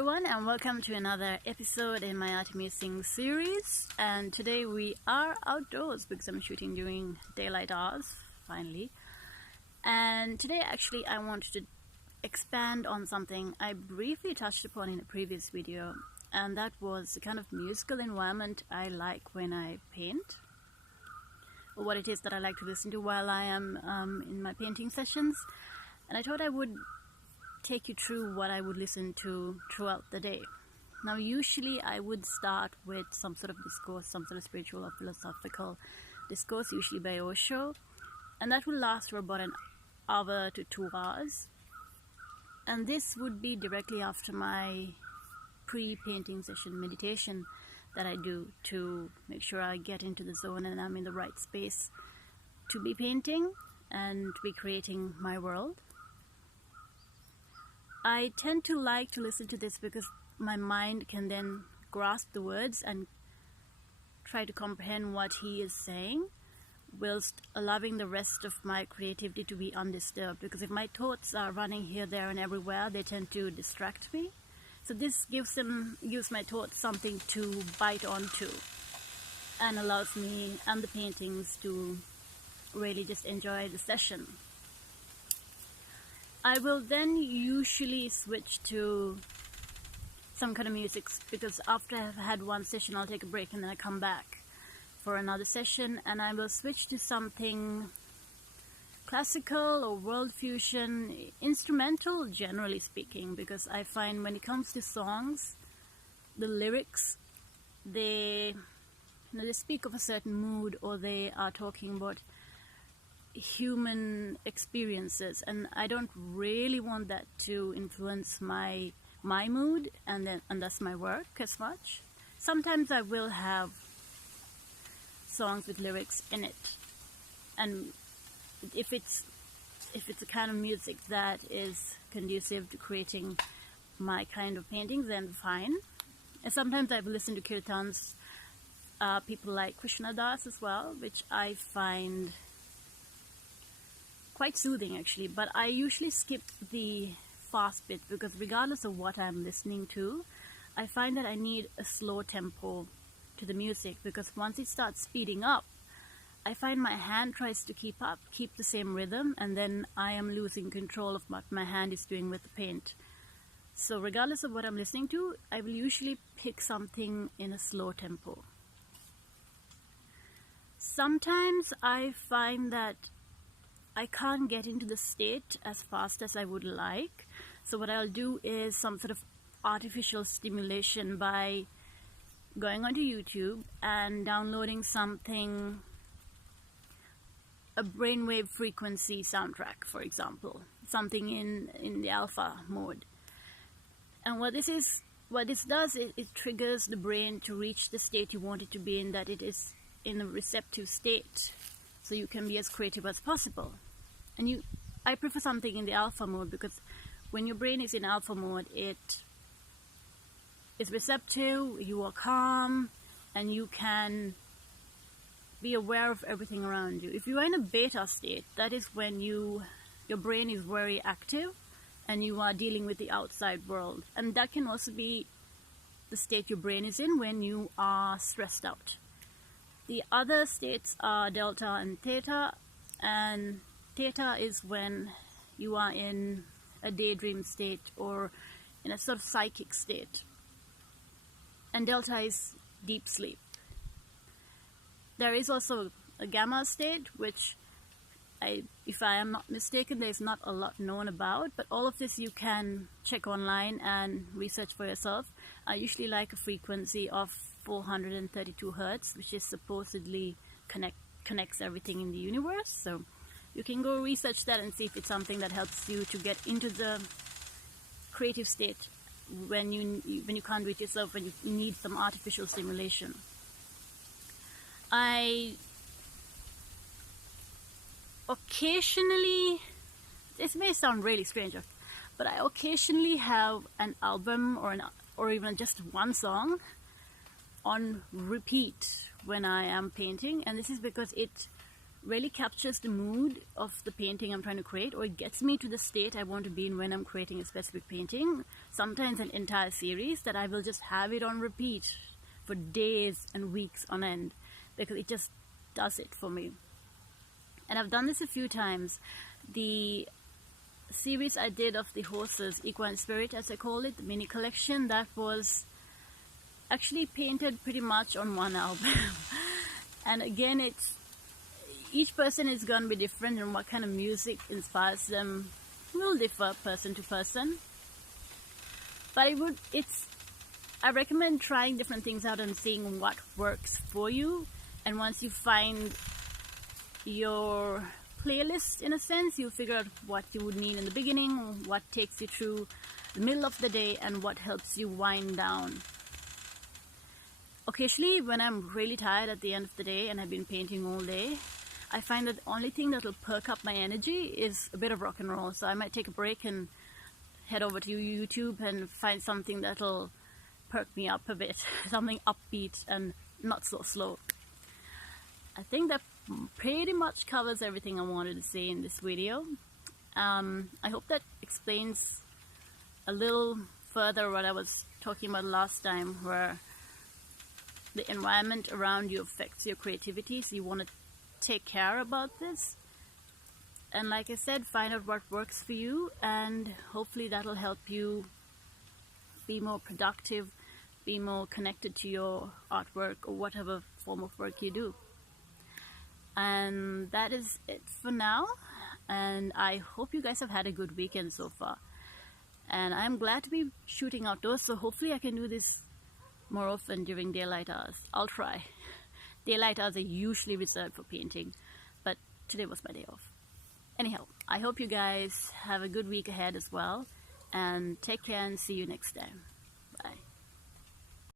everyone, and welcome to another episode in my Arty Musings series. And today we are outdoors because I'm shooting during daylight hours, finally. And today actually I wanted to expand on something I briefly touched upon in a previous video, and that was the kind of musical environment I like when I paint, or what it is that I like to listen to while I am in my painting sessions. And I thought I would take you through what I would listen to throughout the day. Now usually I would start with some sort of discourse, some sort of spiritual or philosophical discourse, usually by Osho, and that will last for about an hour to 2 hours. And this would be directly after my pre-painting session meditation that I do to make sure I get into the zone and I'm in the right space to be painting and to be creating my world. I tend to like to listen to this because my mind can then grasp the words and try to comprehend what he is saying, whilst allowing the rest of my creativity to be undisturbed, because if my thoughts are running here, there and everywhere, they tend to distract me. So this gives my thoughts something to bite onto and allows me and the paintings to really just enjoy the session. I will then usually switch to some kind of music, because after I've had one session I'll take a break and then I come back for another session, and I will switch to something classical or world fusion, instrumental generally speaking, because I find when it comes to songs, the lyrics, they speak of a certain mood, or they are talking about human experiences, and I don't really want that to influence my mood and thus my work as much. Sometimes I will have songs with lyrics in it, and if it's a kind of music that is conducive to creating my kind of paintings, then fine. And sometimes I will listen to kirtans, people like Krishna Das as well, which I find quite soothing actually, but I usually skip the fast bit, because regardless of what I'm listening to, I find that I need a slow tempo to the music, because once it starts speeding up, I find my hand tries to keep the same rhythm, and then I am losing control of what my hand is doing with the paint. So regardless of what I'm listening to, I will usually pick something in a slow tempo. Sometimes I find that I can't get into the state as fast as I would like. So what I'll do is some sort of artificial stimulation by going onto YouTube and downloading something, a brainwave frequency soundtrack, for example, something in the alpha mode. And what this does is it triggers the brain to reach the state you want it to be in, that it is in a receptive state, so you can be as creative as possible. And I prefer something in the alpha mode, because when your brain is in alpha mode, it is receptive, you are calm, and you can be aware of everything around you. If you are in a beta state, that is when your brain is very active and you are dealing with the outside world. And that can also be the state your brain is in when you are stressed out. The other states are delta and theta, and theta is when you are in a daydream state or in a sort of psychic state, and delta is deep sleep. There is also a gamma state, which if I am not mistaken, there's not a lot known about, but all of this you can check online and research for yourself. I usually like a frequency of 432 Hertz, which is supposedly connects everything in the universe. So you can go research that and see if it's something that helps you to get into the creative state when you can't reach yourself, when you need some artificial stimulation. I occasionally, this may sound really strange, but I occasionally have an album or even just one song on repeat when I am painting, and this is because it really captures the mood of the painting I'm trying to create, or it gets me to the state I want to be in when I'm creating a specific painting. Sometimes an entire series that I will just have it on repeat for days and weeks on end, because it just does it for me. And I've done this a few times. The series I did of the horses, Equine Spirit as I call it, the mini collection, that was actually painted pretty much on one album. And again, each person is going to be different, and what kind of music inspires them will differ person to person. But I recommend trying different things out and seeing what works for you. And once you find your playlist, in a sense, you figure out what you would need in the beginning, what takes you through the middle of the day, and what helps you wind down. Occasionally, when I'm really tired at the end of the day and I've been painting all day, I find that the only thing that will perk up my energy is a bit of rock and roll. So I might take a break and head over to YouTube and find something that'll perk me up a bit, something upbeat and not so slow. I think that pretty much covers everything I wanted to say in this video. I hope that explains a little further what I was talking about last time, where the environment around you affects your creativity, so you want to take care about this. And like I said, find out what works for you, and hopefully that'll help you be more productive, be more connected to your artwork or whatever form of work you do. And that is it for now, and I hope you guys have had a good weekend so far. And I'm glad to be shooting outdoors, so hopefully I can do this more often during daylight hours. I'll try. Daylight hours are usually reserved for painting, but today was my day off. Anyhow, I hope you guys have a good week ahead as well, and take care and see you next time. Bye.